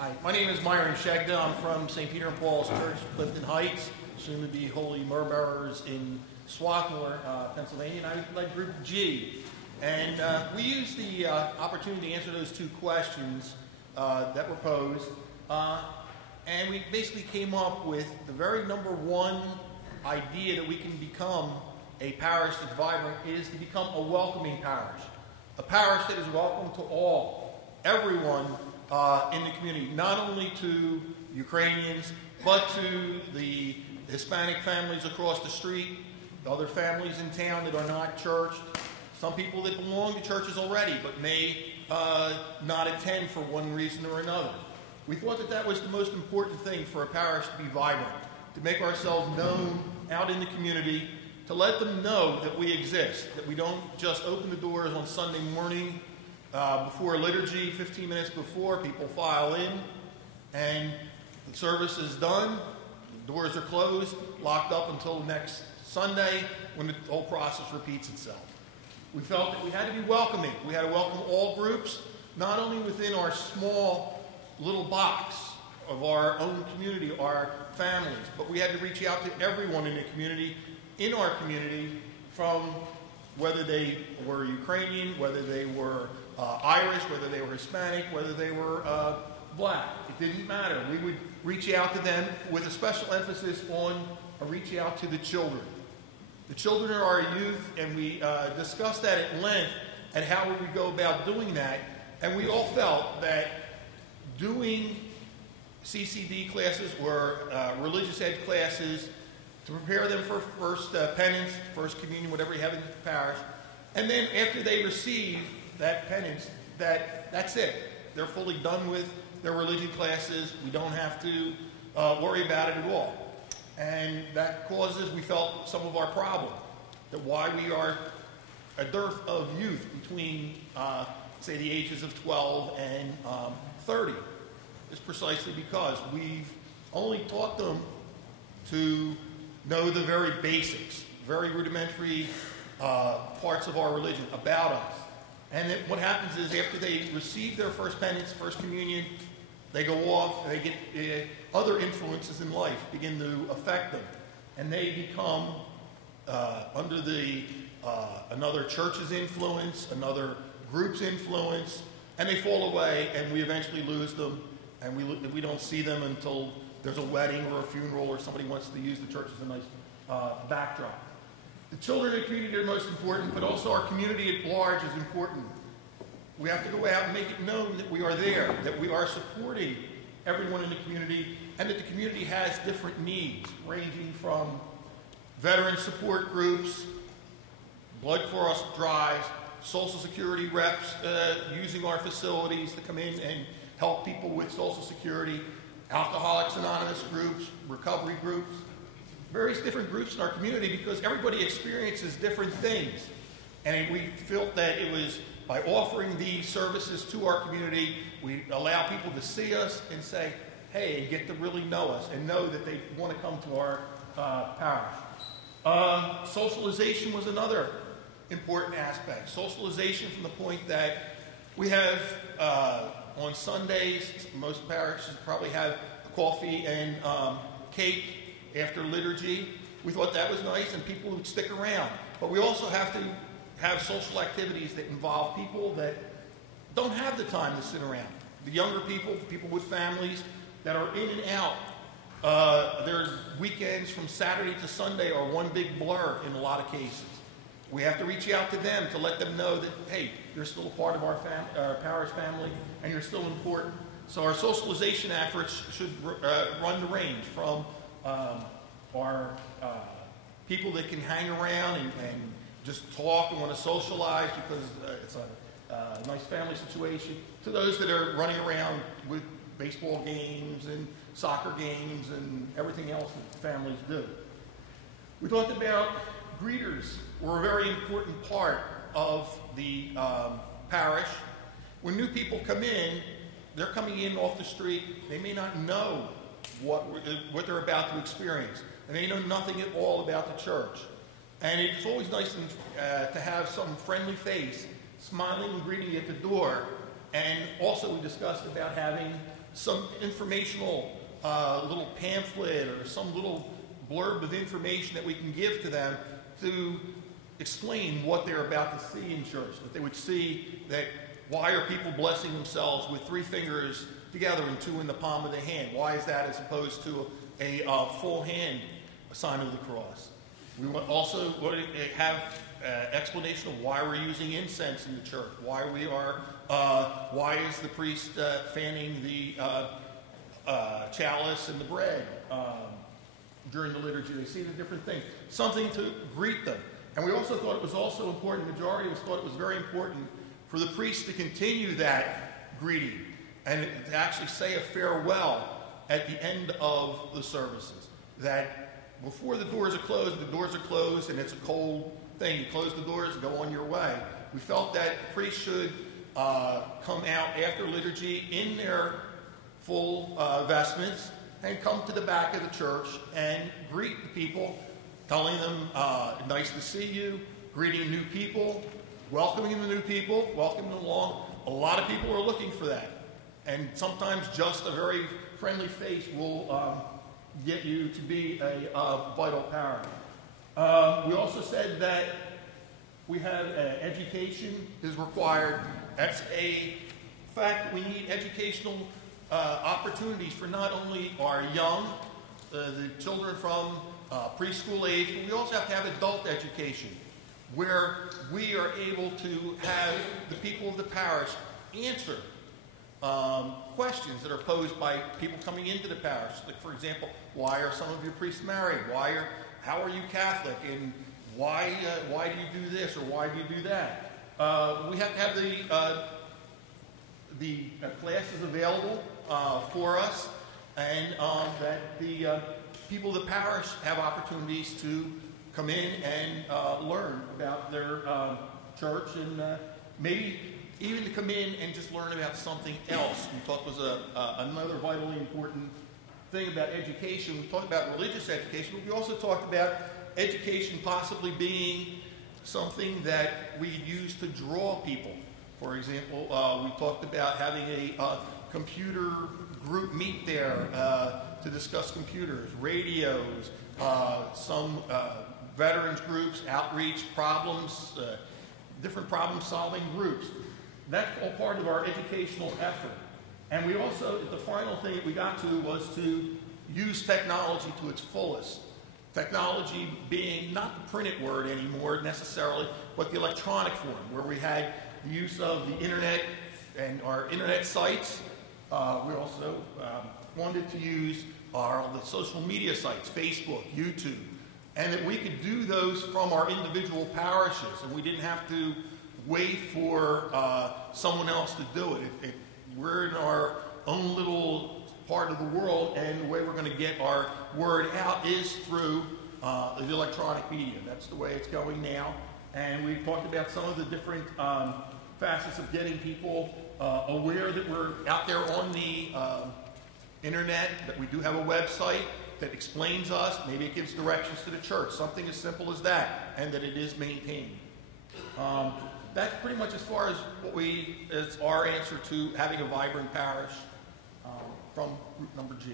Hi, my name is Myron Shegda. I'm from St. Peter and Paul's Church, Clifton Heights, soon to be Holy Myrrhbearers in Swarthmore, Pennsylvania, and I led Group G. And we used the opportunity to answer those two questions that were posed, and we basically came up with the very number one idea that we can become a parish that's vibrant is to become a welcoming parish. A parish that is welcome to all, everyone in the community, not only to Ukrainians, but to the Hispanic families across the street, the other families in town that are not churched, some people that belong to churches already but may not attend for one reason or another. We thought that that was the most important thing for a parish to be vibrant, to make ourselves known out in the community, to let them know that we exist, that we don't just open the doors on Sunday morning before liturgy, 15 minutes before, people file in, and the service is done, the doors are closed, locked up until next Sunday when the whole process repeats itself. We felt that we had to be welcoming. We had to welcome all groups, not only within our small little box of our own community, our families, but we had to reach out to everyone in the community, from whether they were Ukrainian, whether they were Irish, whether they were Hispanic, whether they were black. It didn't matter. We would reach out to them with a special emphasis on reaching out to the children. The children are our youth, and we discussed that at length and how we would go about doing that. And we all felt that doing CCD classes or religious ed classes to prepare them for first penance, first communion, whatever you have in the parish, and then after they receive that penance, that's it. They're fully done with their religion classes. We don't have to worry about it at all. And that causes, we felt, some of our problem, that why we are a dearth of youth between, say, the ages of 12 and 30 is precisely because we've only taught them to know the very basics, very rudimentary parts of our religion about us. And then what happens is after they receive their first penance, first communion, they go off, they get other influences in life begin to affect them. And they become under the another church's influence, another group's influence, and they fall away, and we eventually lose them, and we don't see them until there's a wedding or a funeral or somebody wants to use the church as a nice backdrop. The children in the community are most important, but also our community at large is important. We have to go out and make it known that we are there, that we are supporting everyone in the community, and that the community has different needs, ranging from veteran support groups, Blood Cross drives, Social Security reps using our facilities to come in and help people with Social Security, Alcoholics Anonymous groups, recovery groups, various different groups in our community, because everybody experiences different things. And we felt that it was by offering these services to our community, we allow people to see us and say, hey, and get to really know us and know that they want to come to our parish. Socialization was another important aspect. Socialization from the point that we have on Sundays, most parishes probably have coffee and cake after liturgy. We thought that was nice and people would stick around. But we also have to have social activities that involve people that don't have the time to sit around. The younger people, people with families that are in and out. Their weekends from Saturday to Sunday are one big blur in a lot of cases. We have to reach out to them to let them know that, hey, you're still a part of our parish family and you're still important. So our socialization efforts should run the range from our people that can hang around and just talk and want to socialize because it's a nice family situation, to those that are running around with baseball games and soccer games and everything else that families do. We talked about greeters were a very important part of the parish. When new people come in, they're coming in off the street. They may not know what they're about to experience. And they know nothing at all about the church. And it's always nice to have some friendly face smiling and greeting you at the door. And also we discussed about having some informational little pamphlet or some little blurb of information that we can give to them to explain what they're about to see in church, that they would see that why are people blessing themselves with 3 fingers together and 2 in the palm of the hand? Why is that as opposed to a full hand sign of the cross? We also want to have explanation of why we're using incense in the church, why is the priest fanning the chalice and the bread during the liturgy. They see the different things, something to greet them. And we also thought it was also important, the majority of us thought it was very important for the priest to continue that greeting and to actually say a farewell at the end of the services. That before the doors are closed and it's a cold thing. You close the doors and go on your way. We felt that the priest should come out after liturgy in their full vestments and come to the back of the church and greet the people, telling them, nice to see you, greeting new people, welcoming the new people, welcoming them along. A lot of people are looking for that. And sometimes just a very friendly face will get you to be a vital parent. We also said that we have education is required. That's a fact. We need educational opportunities for not only our young, the children from preschool age, but we also have to have adult education where we are able to have the people of the parish answer questions that are posed by people coming into the parish. Like, for example, why are some of your priests married? How are you Catholic? And why do you do this or why do you do that? We have to have the classes available for us, and that the people of the parish have opportunities to come in and learn about their church, and maybe even to come in and just learn about something else. We thought was another vitally important thing about education. We talked about religious education, but we also talked about education possibly being something that we use to draw people. For example, we talked about having a computer group meet there to discuss computers, radios, some veterans groups, outreach problems, different problem-solving groups. That's all part of our educational effort. And we also, the final thing that we got to was to use technology to its fullest. Technology being not the printed word anymore necessarily, but the electronic form, where we had the use of the internet and our internet sites. We also wanted to use the social media sites, Facebook, YouTube, and that we could do those from our individual parishes, and we didn't have to wait for someone else to do it. We're in our own little part of the world, and the way we're going to get our word out is through the electronic media. That's the way it's going now. And we talked about some of the different facets of getting people aware that we're out there on the internet, that we do have a website that explains us. Maybe it gives directions to the church, something as simple as that, and that it is maintained. That's pretty much as far as as our answer to having a vibrant parish from route number G.